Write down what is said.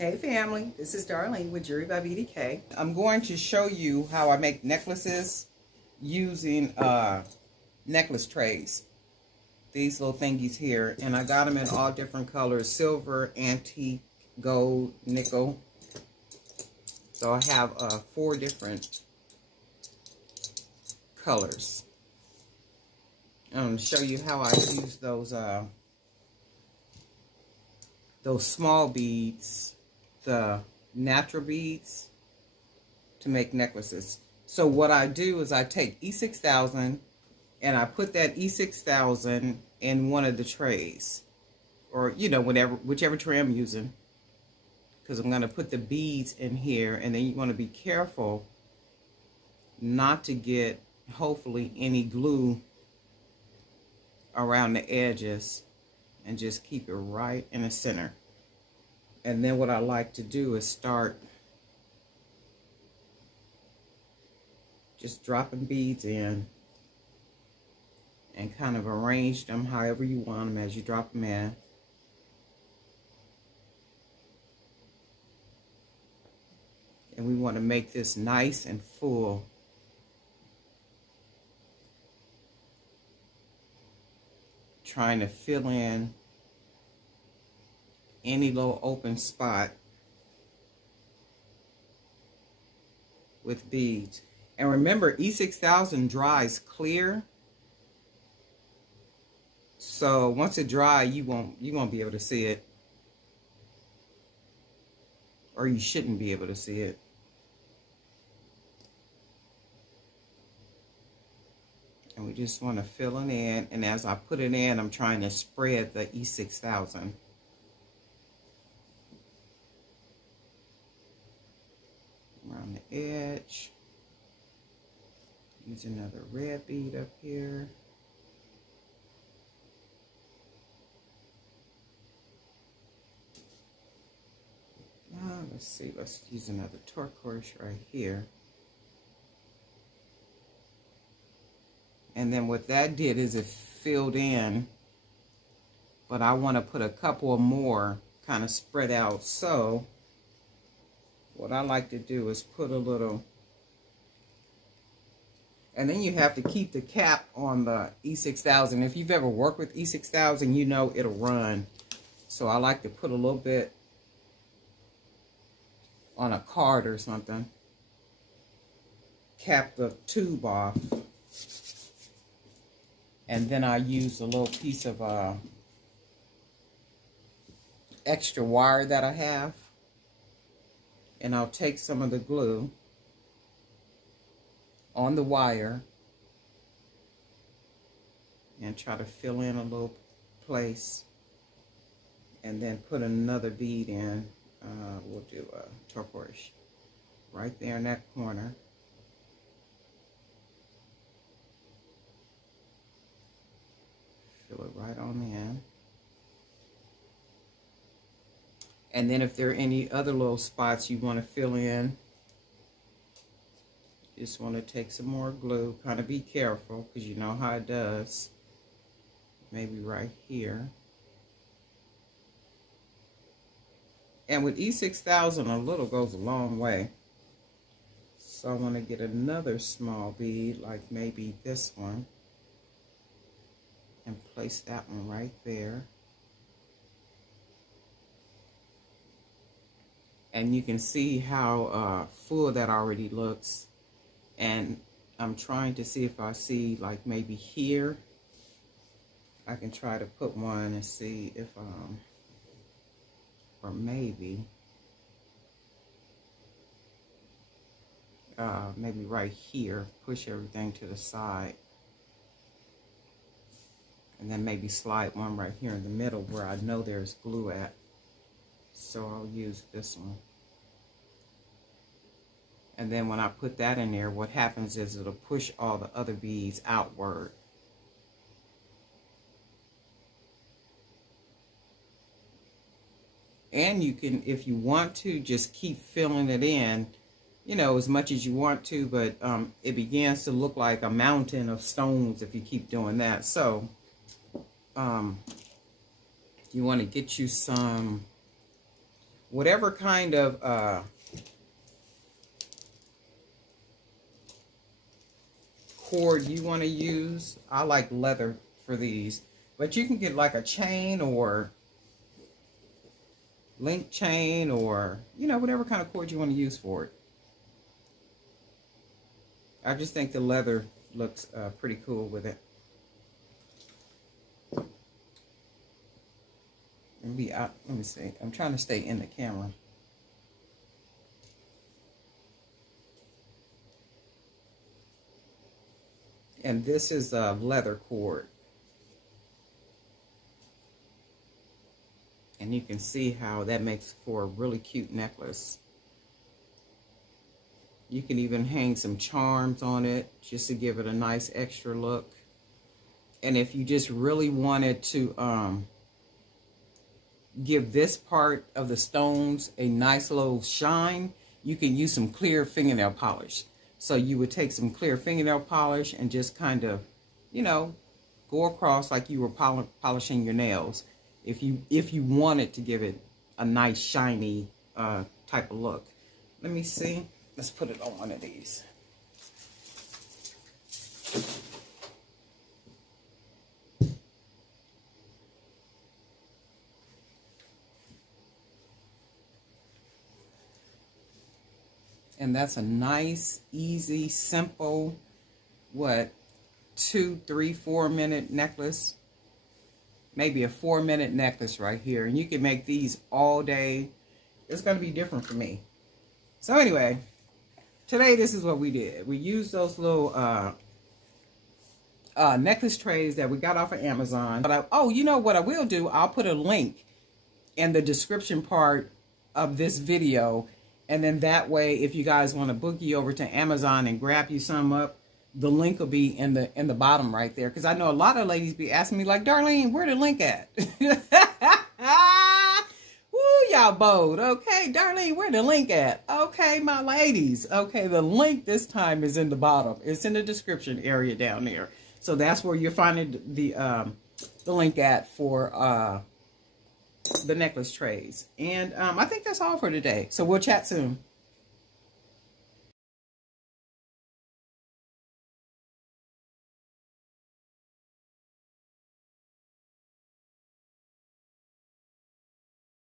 Hey family, this is Darlene with Jewelry by BDK. I'm going to show you how I make necklaces using necklace trays. These little thingies here, and I got them in all different colors: silver, antique, gold, nickel. So I have 4 different colors. I'm going to show you how I use those small beads, the natural beads, to make necklaces. So what I do is I take E6000 and I put that E6000 in one of the trays, or whichever tray I'm using, because I'm going to put the beads in here. And then you want to be careful not to get, hopefully, any glue around the edges, and just keep it right in the center. And then what I like to do is start just dropping beads in and kind of arrange them however you want them as you drop them in. And we want to make this nice and full. Trying to fill in any little open spot with beads. And remember, E6000 dries clear, so once it dries, you won't be able to see it, or you shouldn't be able to see it. And we just want to fill it in, and as I put it in, I'm trying to spread the E6000. Around the edge. Use another red bead up here. Let's see, let's use another turquoise right here. And then what that did is it filled in, but I want to put a couple more kind of spread out. So what I like to do is put a little, and then you have to keep the cap on the E6000. If you've ever worked with E6000, you know it'll run. So I like to put a little bit on a card or something. Cap the tube off. And then I use a little piece of extra wire that I have. And I'll take some of the glue on the wire and try to fill in a little place. And then put another bead in. We'll do a turquoise right there in that corner. Fill it right on in. And then if there are any other little spots you want to fill in, just want to take some more glue. Kind of be careful, because you know how it does. Maybe right here. And with E6000, a little goes a long way. So I want to get another small bead, like maybe this one, and place that one right there. And you can see how full that already looks. And I'm trying to see if I see, like maybe here, I can try to put one and see if, or maybe right here, push everything to the side. And then maybe slide one right here in the middle where I know there's glue at. So I'll use this one. And then when I put that in there, what happens is it'll push all the other beads outward. And you can, if you want to, just keep filling it in, you know, as much as you want to, but it begins to look like a mountain of stones if you keep doing that. So you want to get you some whatever kind of cord you want to use. I like leather for these, but you can get like a chain or link chain, or you know, whatever kind of cord you want to use for it. I just think the leather looks pretty cool with it. Let me see. I'm trying to stay in the camera. And this is a leather cord. And you can see how that makes for a really cute necklace. You can even hang some charms on it just to give it a nice extra look. And if you just really wanted to give this part of the stones a nice little shine, you can use some clear fingernail polish. So you would take some clear fingernail polish and just kind of, you know, go across like you were polishing your nails. If you wanted to give it a nice shiny type of look. Let me see. Let's put it on one of these. And that's a nice, easy, simple, what, 2, 3, 4 minute necklace. Maybe a 4-minute necklace right here. And you can make these all day. It's going to be different for me. So anyway, today this is what we did. We used those little necklace trays that we got off of Amazon. But oh, you know what I will do? I'll put a link in the description part of this video. And then that way, if you guys want to boogie over to Amazon and grab you some up, the link will be in the bottom right there. Because I know a lot of ladies be asking me like, Darlene, where the link at? Woo, y'all bold. Okay, Darlene, where the link at? Okay, my ladies. Okay, the link this time is in the bottom. It's in the description area down there. So that's where you're finding the link at for the necklace trays. And I think that's all for today. So we'll chat soon.